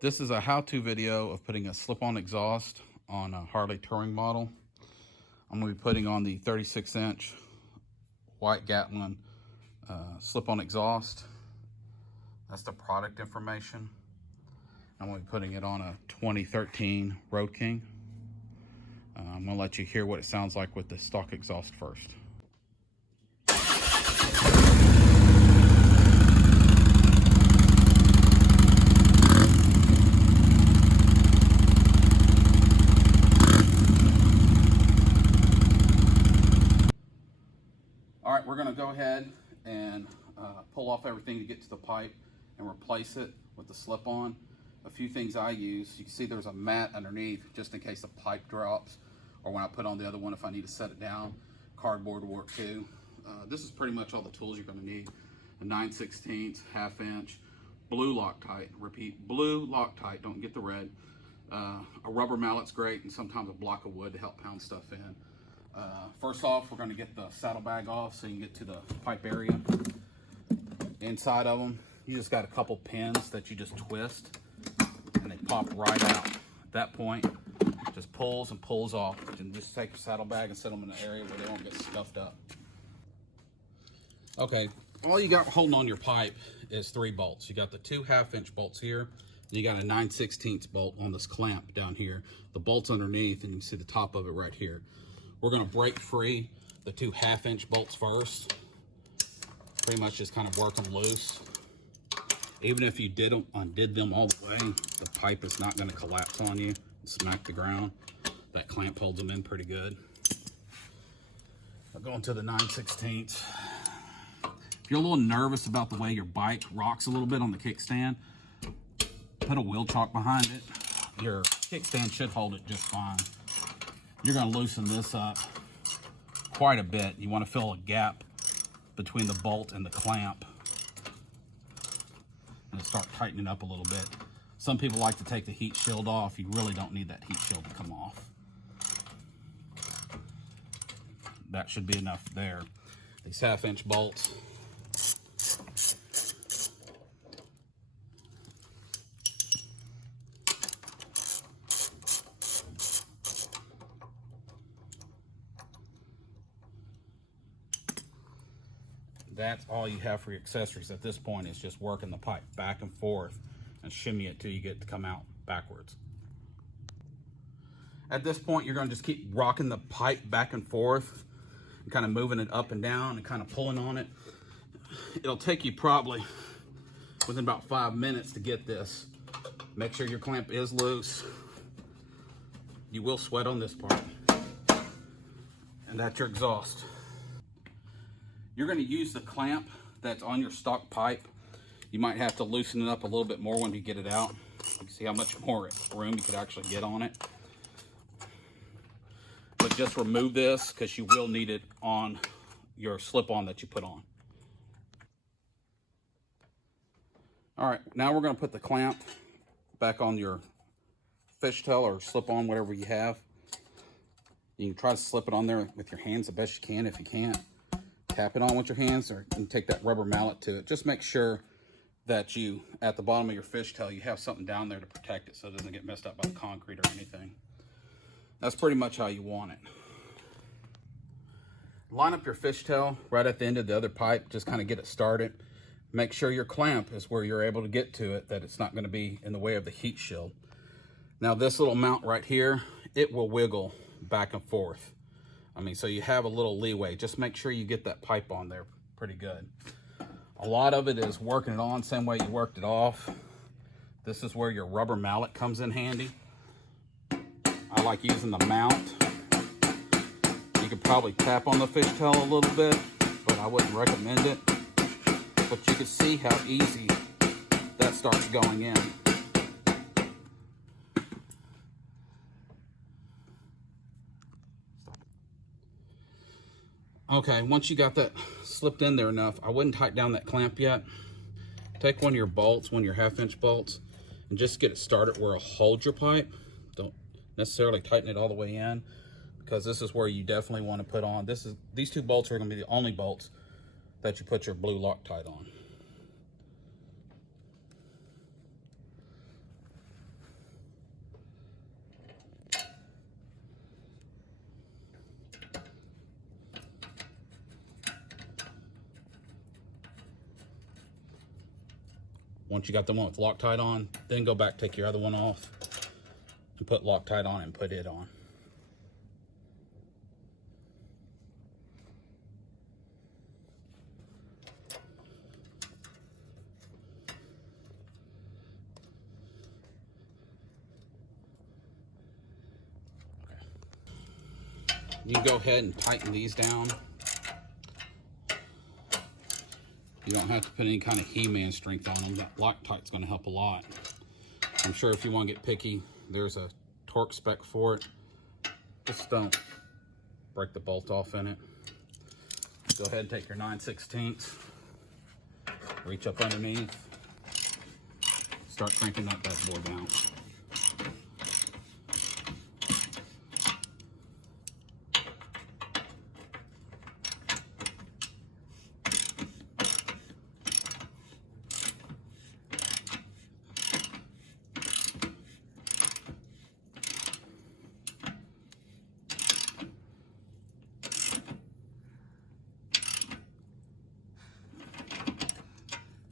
This is a how-to video of putting a slip-on exhaust on a Harley touring model. I'm going to be putting on the 36-inch white Gatlin slip-on exhaust. That's the product information. I'm going to be putting it on a 2013 Road King. I'm going to let you hear what it sounds like with the stock exhaust first. All right, we're going to go ahead and pull off everything to get to the pipe and replace it with the slip-on. A few things I use. You can see there's a mat underneath just in case the pipe drops, or when I put on the other one if I need to set it down. Cardboard will work too. This is pretty much all the tools you're going to need. A 9/16, half-inch, blue Loctite. Repeat, blue Loctite. Don't get the red. A rubber mallet's great, and sometimes a block of wood to help pound stuff in. First off, we're going to get the saddlebag off so you can get to the pipe area. Inside of them, you just got a couple pins that you just twist and they pop right out. At that point, it just pulls and pulls off. And just take your saddlebag and set them in an area where they won't get scuffed up. Okay, all you got holding on your pipe is 3 bolts. You got the 2 half-inch bolts here, and you got a 9/16 bolt on this clamp down here. The bolt's underneath, and you can see the top of it right here. We're going to break free the 2 half-inch bolts first. Pretty much just kind of work them loose. Even if you undid them all the way, the pipe is not going to collapse on you and smack the ground. That clamp holds them in pretty good. I'll go into the 9/16. If you're a little nervous about the way your bike rocks a little bit on the kickstand, put a wheel chock behind it. Your kickstand should hold it just fine. You're going to loosen this up quite a bit. You want to fill a gap between the bolt and the clamp and start tightening up a little bit. Some people like to take the heat shield off. You really don't need that heat shield to come off. That should be enough there. These half-inch bolts. That's all you have for your accessories at this point, is just working the pipe back and forth and shimmy it till you get to come out backwards. At this point, you're going to just keep rocking the pipe back and forth and kind of moving it up and down and kind of pulling on it. It'll take you probably within about 5 minutes to get this. Make sure your clamp is loose. You will sweat on this part. And that's your exhaust. You're going to use the clamp that's on your stock pipe. You might have to loosen it up a little bit more when you get it out. You can see how much more room you could actually get on it. But just remove this because you will need it on your slip-on that you put on. All right, now we're going to put the clamp back on your fishtail or slip-on, whatever you have. You can try to slip it on there with your hands the best you can. If you can't, tap it on with your hands, or you can take that rubber mallet to it. Just make sure that you, at the bottom of your fishtail, you have something down there to protect it so it doesn't get messed up by the concrete or anything. That's pretty much how you want it. Line up your fishtail right at the end of the other pipe. Just kind of get it started. Make sure your clamp is where you're able to get to it, that it's not going to be in the way of the heat shield. Now this little mount right here, it will wiggle back and forth. I mean, so you have a little leeway. Just make sure you get that pipe on there pretty good. A lot of it is working it on same way you worked it off. This is where your rubber mallet comes in handy. I like using the mount. You could probably tap on the fishtail a little bit, but I wouldn't recommend it. But you can see how easy that starts going in. Okay, once you got that slipped in there enough, I wouldn't tighten down that clamp yet. Take one of your bolts, one of your half-inch bolts, and just get it started where it'll hold your pipe. Don't necessarily tighten it all the way in, because this is where you definitely want to put on. These 2 bolts are going to be the only bolts that you put your blue Loctite on. once you got the one with Loctite on, then go back, take your other one off, and put Loctite on and put it on. You can go ahead and tighten these down. You don't have to put any kind of He-Man strength on them. That Loctite's going to help a lot. I'm sure if you want to get picky, there's a torque spec for it. Just don't break the bolt off in it. Go ahead and take your 9/16, reach up underneath, start cranking that bad boy down.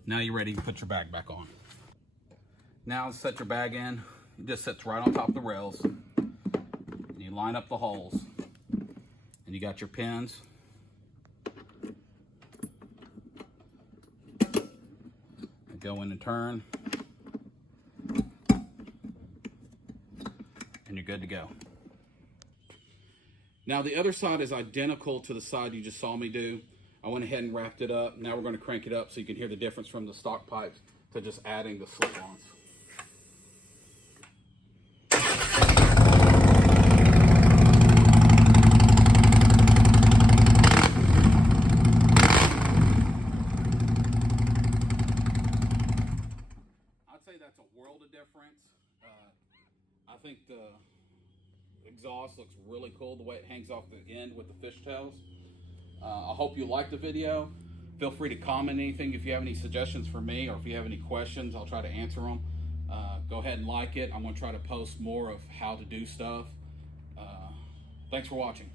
Now you're ready to put your bag back on. Now set your bag in. It just sits right on top of the rails. You line up the holes. And you got your pins. And go in and turn. And you're good to go. Now the other side is identical to the side you just saw me do. I went ahead and wrapped it up. Now we're going to crank it up so you can hear the difference from the stock pipes to just adding the slip-ons. I'd say that's a world of difference. I think the exhaust looks really cool the way it hangs off the end with the fishtails. I hope you liked the video. Feel free to comment anything if you have any suggestions for me, or if you have any questions, I'll try to answer them. Go ahead and like it. I'm going to try to post more of how to do stuff. Thanks for watching.